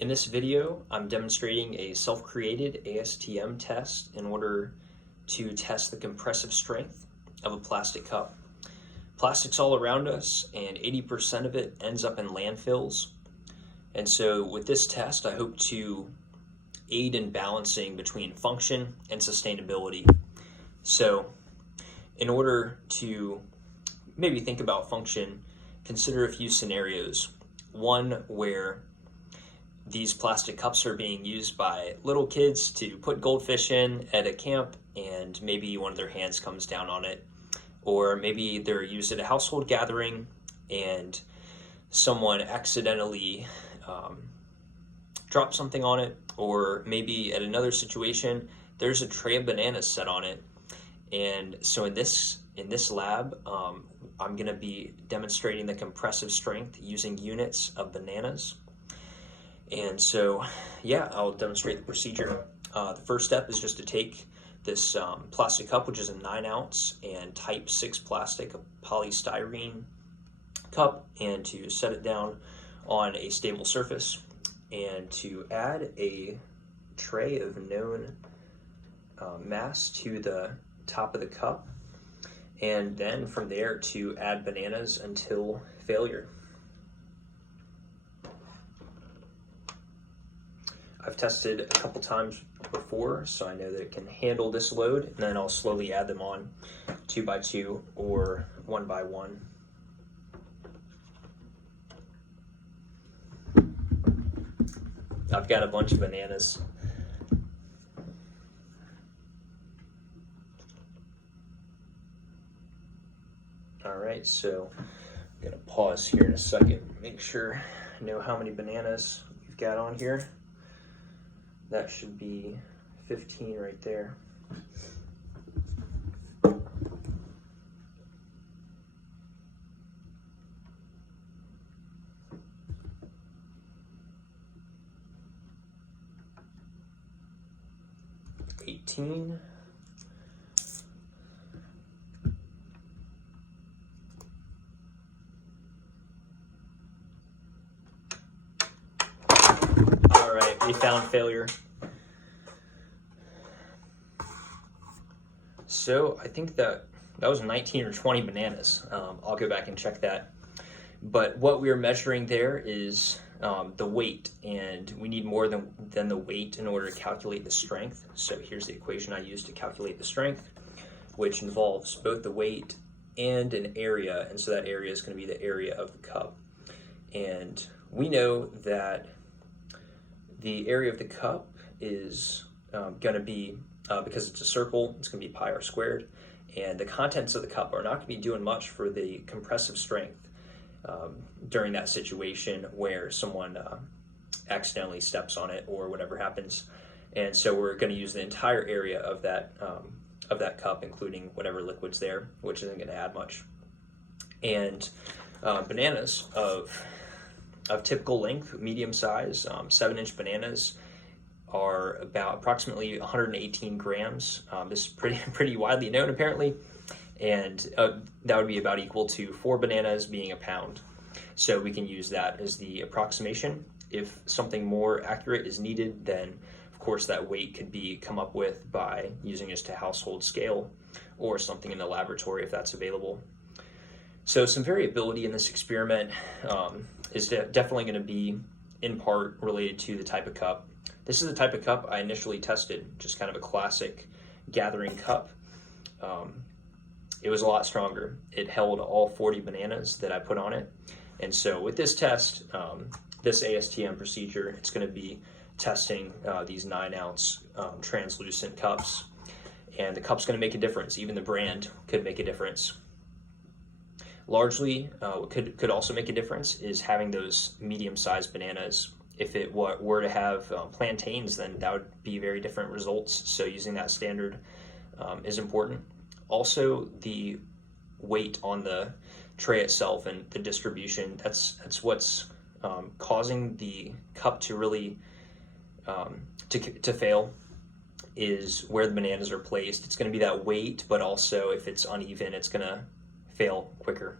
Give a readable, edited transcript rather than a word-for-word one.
In this video, I'm demonstrating a self-created ASTM test in order to test the compressive strength of a plastic cup. Plastic's all around us, and 80% of it ends up in landfills. And so with this test, I hope to aid in balancing between function and sustainability. So in order to maybe think about function, consider a few scenarios. One where these plastic cups are being used by little kids to put goldfish in at a camp, and maybe one of their hands comes down on it. Or maybe they're used at a household gathering and someone accidentally drops something on it. Or maybe at another situation, there's a tray of bananas set on it. And so in this lab, I'm going to be demonstrating the compressive strength using units of bananas. And so, yeah, I'll demonstrate the procedure. The first step is just to take this plastic cup, which is a 9-ounce and type 6 plastic, a polystyrene cup, and to set it down on a stable surface, and to add a tray of known mass to the top of the cup, and then from there to add bananas until failure. I've tested a couple times before, so I know that it can handle this load, and then I'll slowly add them on 2 by 2 or 1 by 1. I've got a bunch of bananas. All right, so I'm gonna pause here in a second, make sure I know how many bananas we've got on here. That should be 15 right there. $18. All right, we found failure. So I think that was 19 or 20 bananas. I'll go back and check that. But what we are measuring there is the weight, and we need more than the weight in order to calculate the strength. So here's the equation I use to calculate the strength, which involves both the weight and an area, and so that area is going to be the area of the cup. And we know that the area of the cup is going to be, because it's a circle, it's going to be pi r squared, and the contents of the cup are not going to be doing much for the compressive strength during that situation where someone accidentally steps on it or whatever happens. And so we're going to use the entire area of that cup, including whatever liquid's there, which isn't going to add much. And bananas of typical length, medium size, 7-inch bananas are about approximately 118 grams. This is pretty widely known apparently, and that would be about equal to 4 bananas being a pound. So we can use that as the approximation. If something more accurate is needed, then of course that weight could be come up with by using just a household scale or something in the laboratory if that's available. So some variability in this experiment is definitely going to be in part related to the type of cup. This is the type of cup I initially tested, just kind of a classic gathering cup. It was a lot stronger. It held all 40 bananas that I put on it. And so with this test, this ASTM procedure, it's going to be testing these 9-ounce translucent cups. And the cup's going to make a difference. Even the brand could make a difference. Largely, what could also make a difference is having those medium-sized bananas. If it were to have plantains, then that would be very different results. So using that standard is important. Also, the weight on the tray itself and the distribution, that's what's causing the cup to really to fail, is where the bananas are placed. It's going to be that weight, but also if it's uneven, it's going to fail quicker.